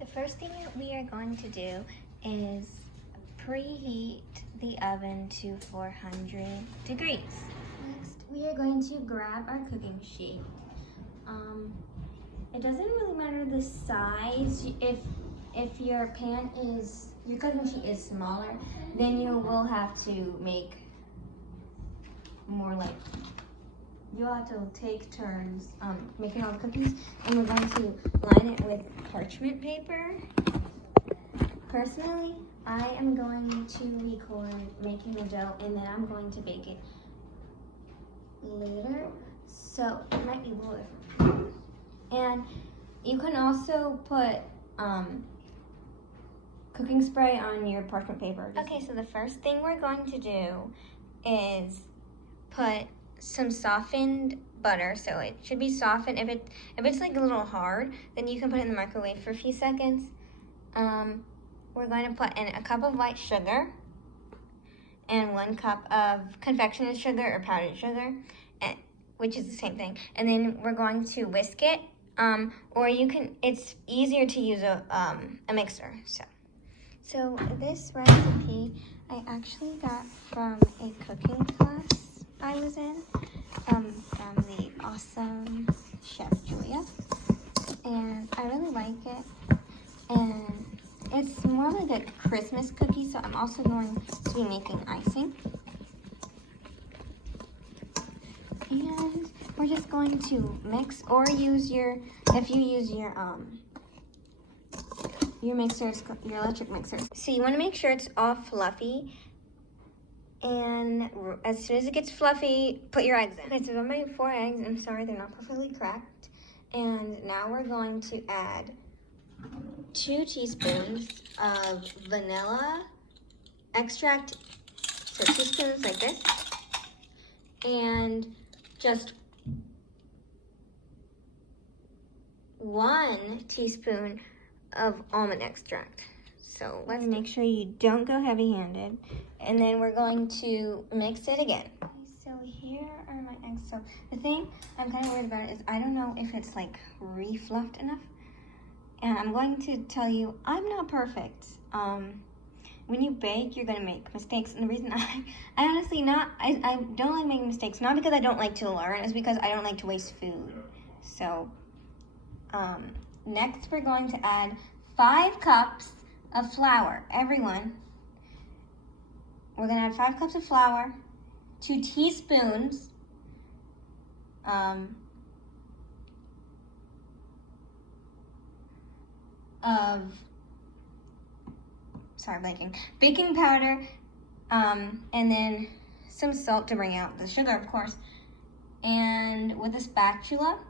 The first thing that we are going to do is preheat the oven to 400 degrees. Next, we are going to grab our cooking sheet. It doesn't really matter the size. If your cooking sheet is smaller, then you will have to make more you'll have to take turns making all the cookies, and we're going to line it with parchment paper. Personally, I am going to record making the dough, and then I'm going to bake it later, so it might be a little different. And you can also put cooking spray on your parchment paper. Okay, so the first thing we're going to do is put some softened butter, so it should be softened. If it's like a little hard, then you can put it in the microwave for a few seconds. We're going to put in a cup of white sugar and 1 cup of confectioner's sugar or powdered sugar, which is the same thing. And then we're going to whisk it, or it's easier to use a mixer. So this recipe I actually got from a cooking class I was in, from the awesome chef Julia, and I really like it. And it's more like a Christmas cookie, so I'm also going to be making icing. And we're just going to mix, or if you use your mixers, your electric mixers. So you want to make sure it's all fluffy, and as soon as it gets fluffy, put your eggs in. Okay, so I made 4 eggs. I'm sorry, they're not perfectly cracked. And now we're going to add 2 teaspoons of vanilla extract, so teaspoons like this, and just 1 teaspoon of almond extract. So let's make sure you don't go heavy-handed, and then we're going to mix it again. Okay, so here are my eggs. So the thing I'm kind of worried about is I don't know if it's like refluffed enough, and I'm going to tell you I'm not perfect. When you bake, you're gonna make mistakes, and the reason I don't like making mistakes, not because I don't like to learn, it's because I don't like to waste food. So next we're going to add 5 cups of flour. Everyone, we're gonna add 5 cups of flour, 2 teaspoons of baking powder, and then some salt to bring out the sugar, of course. And with a spatula,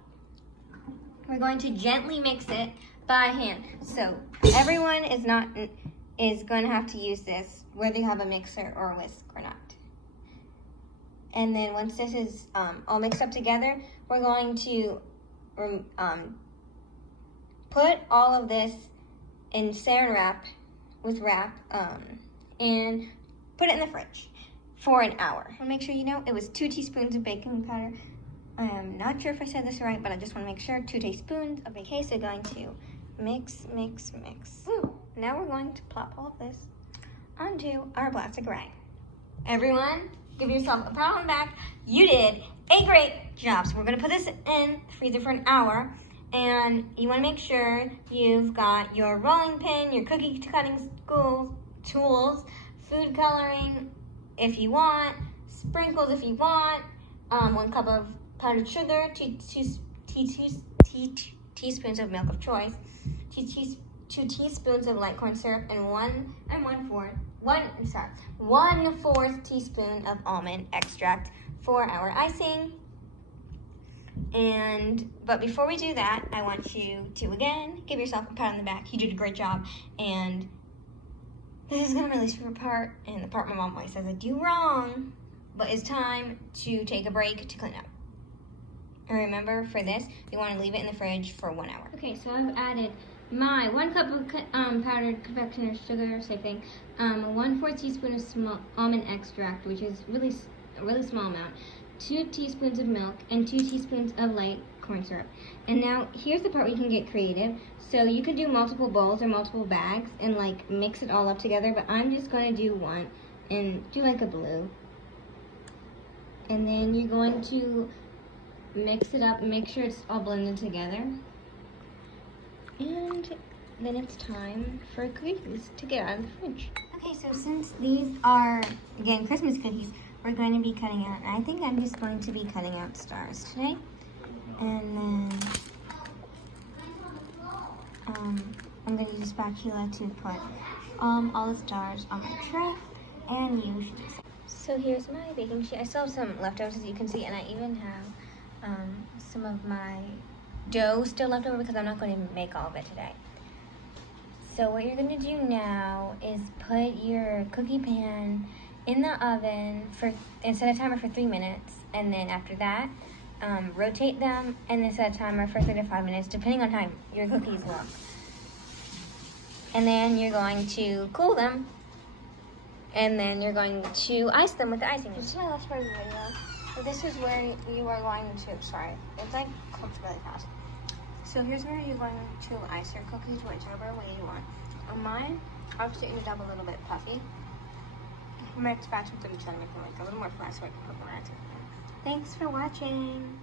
we're going to gently mix it by hand. So everyone is going to have to use this, whether you have a mixer or a whisk or not. And then once this is all mixed up together, we're going to put all of this in Saran wrap and put it in the fridge for an hour. I'll make sure you know it was 2 teaspoons of baking powder. I am not sure if I said this right, but I just want to make sure. 2 teaspoons of baking. Okay, so going to mix. Woo. Now we're going to plop all of this onto our plastic rag. Everyone, give yourself a pat on the back. You did a great job. So we're going to put this in the freezer for an hour. And you want to make sure you've got your rolling pin, your cookie cutting tools, food coloring if you want, sprinkles if you want, 1 cup of powdered sugar, 2 teaspoons of milk of choice, 2 teaspoons of light corn syrup, and 1/4 teaspoon of almond extract for our icing. But before we do that, I want you to again give yourself a pat on the back. You did a great job, and this is gonna be least favorite part, and the part my mom always says I do wrong. But it's time to take a break to clean up. And remember, for this, you want to leave it in the fridge for 1 hour. Okay, so I've added my 1 cup of powdered confectioner's sugar, same thing. 1/4 teaspoon of almond extract, which is a really small amount. 2 teaspoons of milk and 2 teaspoons of light corn syrup. And now here's the part where you can get creative. So you could do multiple bowls or multiple bags and like mix it all up together, but I'm just going to do one and do like a blue. And then you're going to mix it up, make sure it's all blended together. And then it's time for cookies to get out of the fridge. Okay, so since these are, again, Christmas cookies, we're going to be cutting out, and I think I'm just going to be cutting out stars today. And then I'm going to use a spatula to put all the stars on my tray, and you should just. So here's my baking sheet. I still have some leftovers, as you can see, and I even have some of my dough still left over because I'm not going to make all of it today. So what you're going to do now is put your cookie pan in the oven and set a timer for 3 minutes, and then after that, rotate them and then set a timer for 3 to 5 minutes, depending on how your cookies look. And then you're going to cool them, and then you're going to ice them with the icing. This is my last part of the video. So this is where you are going to, sorry, it's like cooked really fast. So here's where you're going to ice your cookies, whichever way you want. On mine, I'll just get it up a little bit puffy. My spatula to make them like a little more flat so I can put more icing. Thanks for watching.